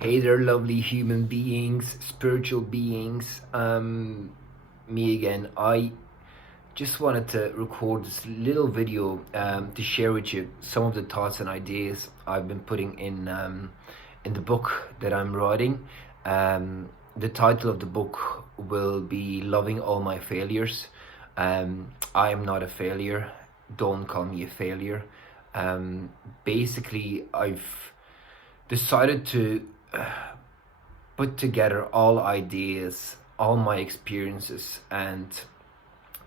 Hey there, lovely human beings, spiritual beings. Me again. I just wanted to record this little video to share with you some of the thoughts and ideas I've been putting in the book that I'm writing. The title of the book will be "Loving All My Failures." I am not a failure. Don't call me a failure. Basically, I've decided to put together all ideas, all my experiences, and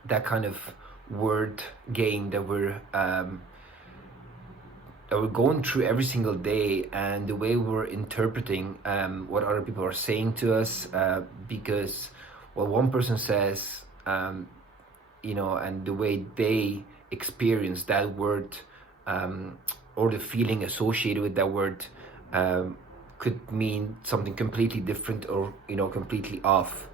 that kind of word game that we're going through every single day, and the way we're interpreting what other people are saying to us, because what one person says, and the way they experience that word, or the feeling associated with that word, could mean something completely different, or completely off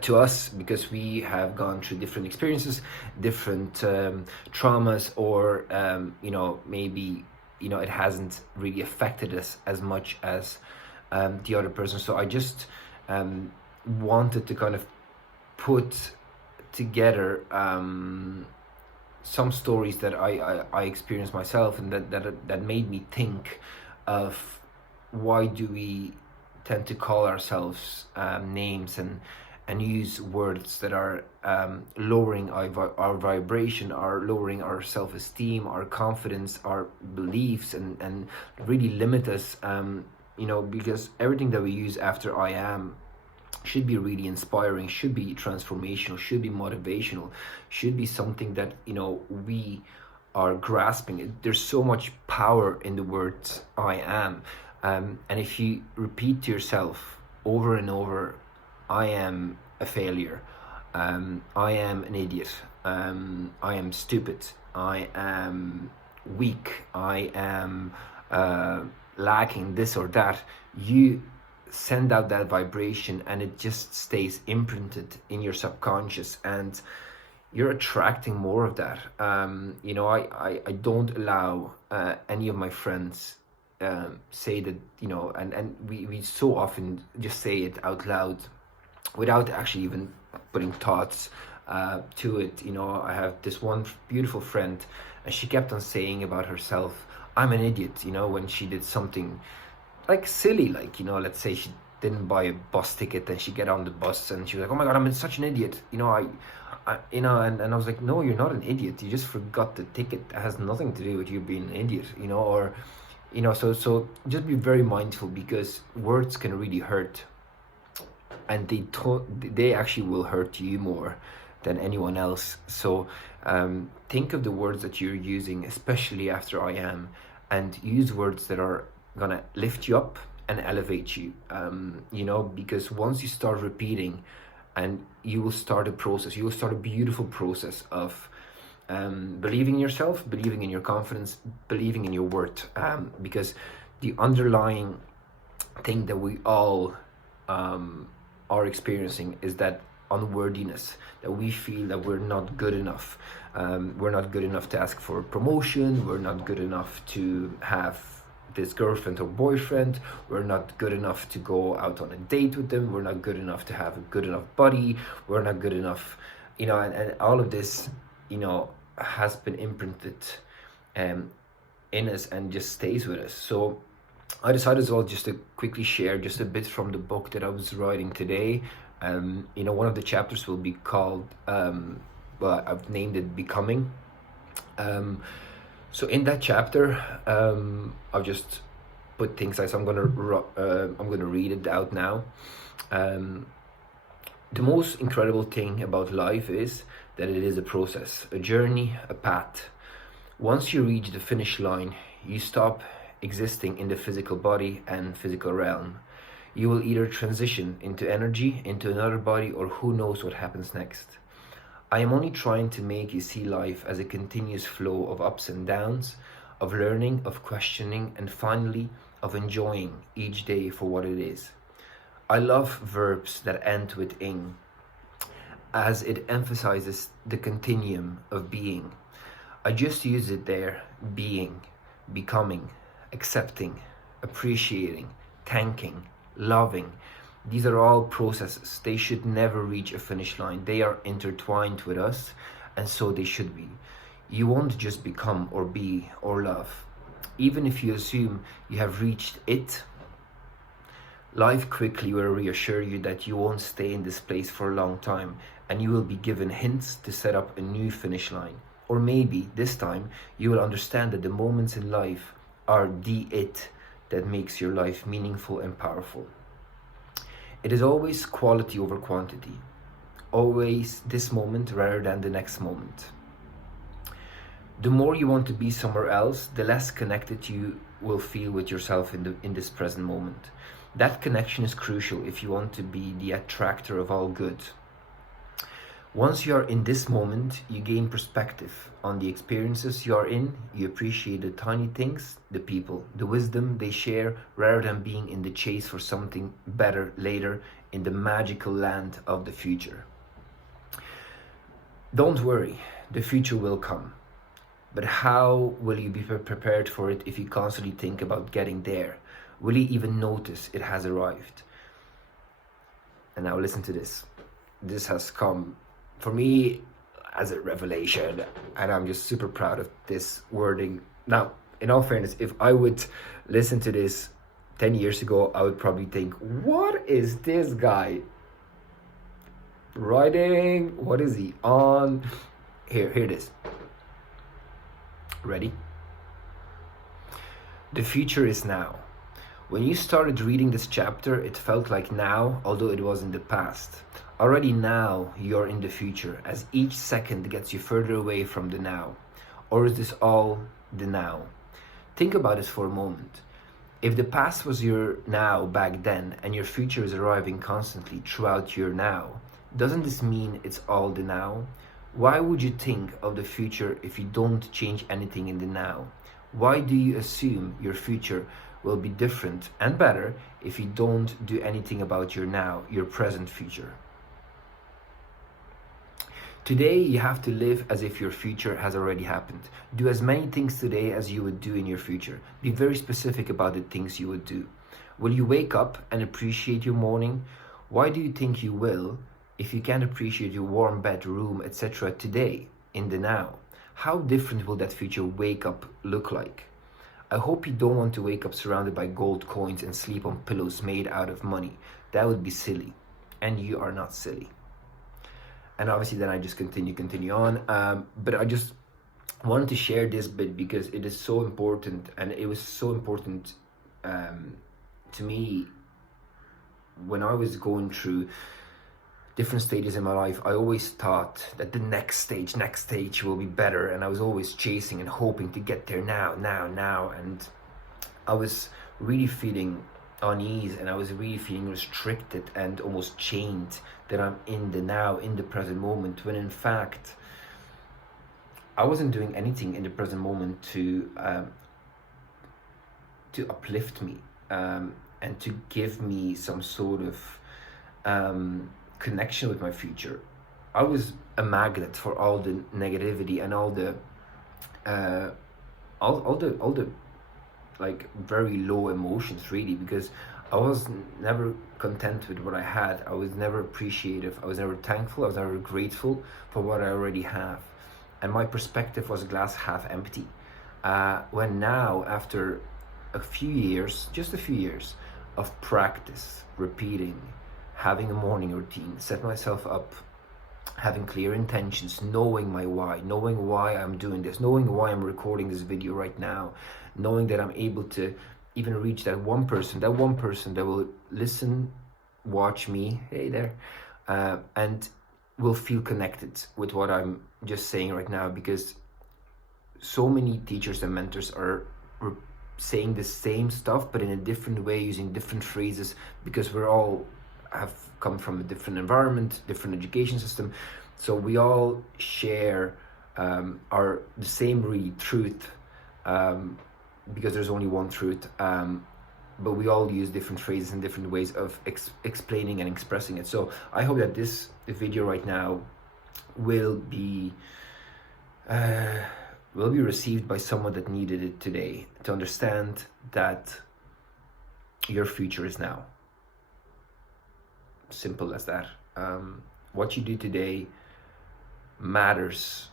to us, because we have gone through different experiences, different traumas, or maybe it hasn't really affected us as much as the other person. So I just wanted to kind of put together some stories that I experienced myself, and that made me think of why do we tend to call ourselves names and use words that are lowering our vibration, are lowering our self-esteem, our confidence, our beliefs, and really limit us, because everything that we use after I am should be really inspiring, should be transformational, should be motivational, should be something that we are grasping. There's so much power in the words I am, and if you repeat to yourself over and over, I am a failure, I am an idiot, I am stupid, I am weak, I am lacking this or that, you send out that vibration, and it just stays imprinted in your subconscious, and you're attracting more of that. I don't allow any of my friends say that, and we so often just say it out loud without actually even putting thoughts to it. I have this one beautiful friend, and she kept on saying about herself, I'm an idiot, when she did something like silly, like let's say she didn't buy a bus ticket, and she get on the bus and she was like, oh my god, I'm such an idiot, and I was like, no, you're not an idiot, you just forgot the ticket. That has nothing to do with you being an idiot, or so just be very mindful, because words can really hurt, and they actually will hurt you more than anyone else. So think of the words that you're using, especially after I am, and use words that are gonna lift you up and elevate you, because once you start repeating, and you will start a beautiful process of believing in yourself, believing in your confidence, believing in your worth, because the underlying thing that we all are experiencing is that unworthiness, that we feel that we're not good enough. We're not good enough to ask for a promotion, we're not good enough to have this girlfriend or boyfriend, we're not good enough to go out on a date with them, we're not good enough to have a good enough body, we're not good enough, and all of this has been imprinted in us, and just stays with us. So I decided as well just to quickly share just a bit from the book that I was writing today. One of the chapters will be called, I've named it Becoming. So in that chapter, I've just put things like, so I'm gonna read it out now. The most incredible thing about life is that it is a process, a journey, a path. Once you reach the finish line, you stop existing in the physical body and physical realm. You will either transition into energy, into another body, or who knows what happens next. I am only trying to make you see life as a continuous flow of ups and downs, of learning, of questioning, and finally, of enjoying each day for what it is. I love verbs that end with ing, as it emphasizes the continuum of being. I just use it there: being, becoming, accepting, appreciating, thanking, loving. These are all processes. They should never reach a finish line. They are intertwined with us, and so they should be. You won't just become or be or love. Even if you assume you have reached it, life quickly will reassure you that you won't stay in this place for a long time, and you will be given hints to set up a new finish line. Or maybe this time you will understand that the moments in life are the it that makes your life meaningful and powerful. It is always quality over quantity, always this moment rather than the next moment. The more you want to be somewhere else, the less connected you will feel with yourself in this present moment. That connection is crucial if you want to be the attractor of all good. Once you are in this moment, you gain perspective on the experiences you are in. You appreciate the tiny things, the people, the wisdom they share, rather than being in the chase for something better later in the magical land of the future. Don't worry, the future will come. But how will you be prepared for it if you constantly think about getting there? Will you even notice it has arrived? And now listen to this. This has come for me as a revelation, and I'm just super proud of this wording. Now, in all fairness, if I would listen to this 10 years ago, I would probably think, what is this guy writing? What is he on? Here it is. Ready? The future is now. When you started reading this chapter, it felt like now, although it was in the past. Already now, you're in the future, as each second gets you further away from the now. Or is this all the now? Think about this for a moment. If the past was your now back then, and your future is arriving constantly throughout your now, doesn't this mean it's all the now? Why would you think of the future if you don't change anything in the now? Why do you assume your future will be different and better if you don't do anything about your now, your present future? Today, you have to live as if your future has already happened. Do as many things today as you would do in your future. Be very specific about the things you would do. Will you wake up and appreciate your morning? Why do you think you will if you can't appreciate your warm bed, room, etc. today, in the now? How different will that future wake up look like? I hope you don't want to wake up surrounded by gold coins and sleep on pillows made out of money. That would be silly. And you are not silly. And obviously then I just continue on. But I just wanted to share this bit because it is so important, and it was so important to me when I was going through different stages in my life. I always thought that the next stage will be better, and I was always chasing and hoping to get there now, and I was really feeling unease, and I was really feeling restricted and almost chained that I'm in the now, in the present moment, when in fact I wasn't doing anything in the present moment to uplift me and to give me some sort of connection with my future. I was a magnet for all the negativity and all the like very low emotions, really, because I was never content with what I had. I was never appreciative. I was never thankful. I was never grateful for what I already have. And my perspective was glass half empty. When now, after just a few years of practice, repeating, having a morning routine, set myself up, having clear intentions, knowing my why, knowing why I'm doing this, knowing why I'm recording this video right now, knowing that I'm able to even reach that one person that will listen, watch me, hey there, and will feel connected with what I'm just saying right now, because so many teachers and mentors are saying the same stuff but in a different way, using different phrases, because we're all have come from a different environment, different education system, so we all share the same really truth, because there's only one truth, but we all use different phrases and different ways of explaining and expressing it. So I hope that this video right now will be received by someone that needed it today, to understand that your future is now. Simple as that. What you do today matters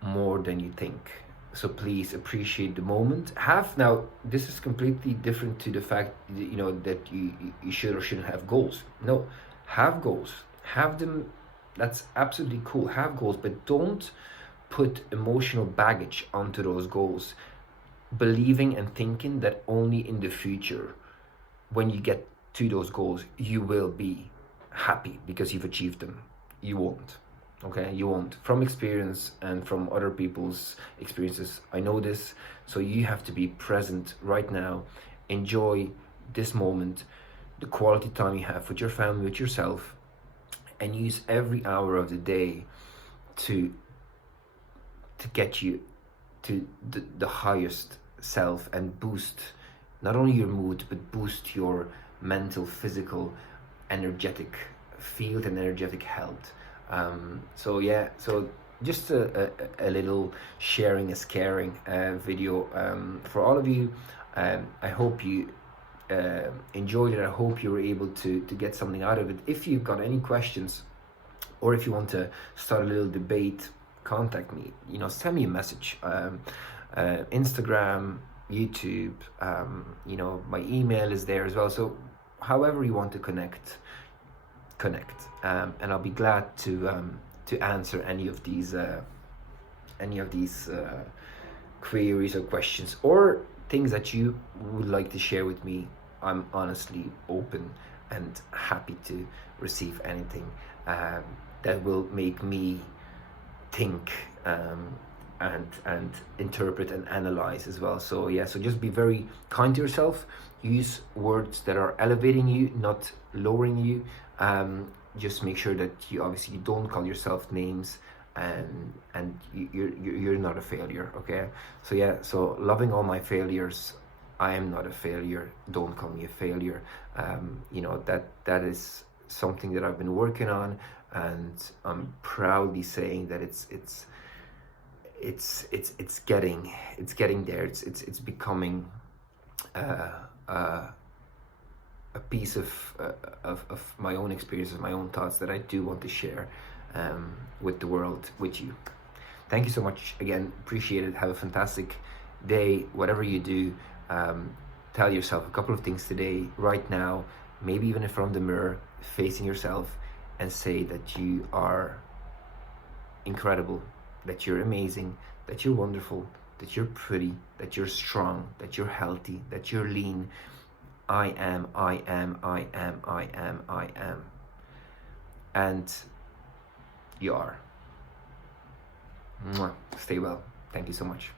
more than you think. So please appreciate the moment. Have now, this is completely different to the fact that, that you should or shouldn't have goals. No, have goals. Have them. That's absolutely cool. Have goals, but don't put emotional baggage onto those goals, believing and thinking that only in the future, when you get to those goals, you will be happy because you've achieved them. You won't. Okay, you won't. From experience and from other people's experiences, I know this. So you have to be present right now. Enjoy this moment, the quality time you have with your family, with yourself, and use every hour of the day to get you to the highest self and boost not only your mood but boost your mental, physical, energetic field and energetic health. So yeah, so just a little sharing is caring video for all of you. I hope you enjoyed it. I hope you were able to get something out of it. If you've got any questions, or if you want to start a little debate, contact me. Send me a message. Instagram, YouTube. My email is there as well. So however you want to connect, and I'll be glad to answer any of these queries or questions or things that you would like to share with me. I'm honestly open and happy to receive anything that will make me think and interpret and analyze as well. So yeah, so just be very kind to yourself. Use words that are elevating you, not lowering you. Just make sure that you obviously don't call yourself names, and you're not a failure. Okay, so yeah, so loving all my failures. I am not a failure. Don't call me a failure. That is something that I've been working on, and I'm proudly saying that it's getting there. It's becoming a piece of my own experiences, my own thoughts that I do want to share with the world, with you. Thank you so much again. Appreciate it. Have a fantastic day. Whatever you do, tell yourself a couple of things today, right now, maybe even in front of the mirror, facing yourself, and say that you are incredible, that you're amazing, that you're wonderful, that you're pretty, that you're strong, that you're healthy, that you're lean. I am. And you are. Mwah. Stay well. Thank you so much.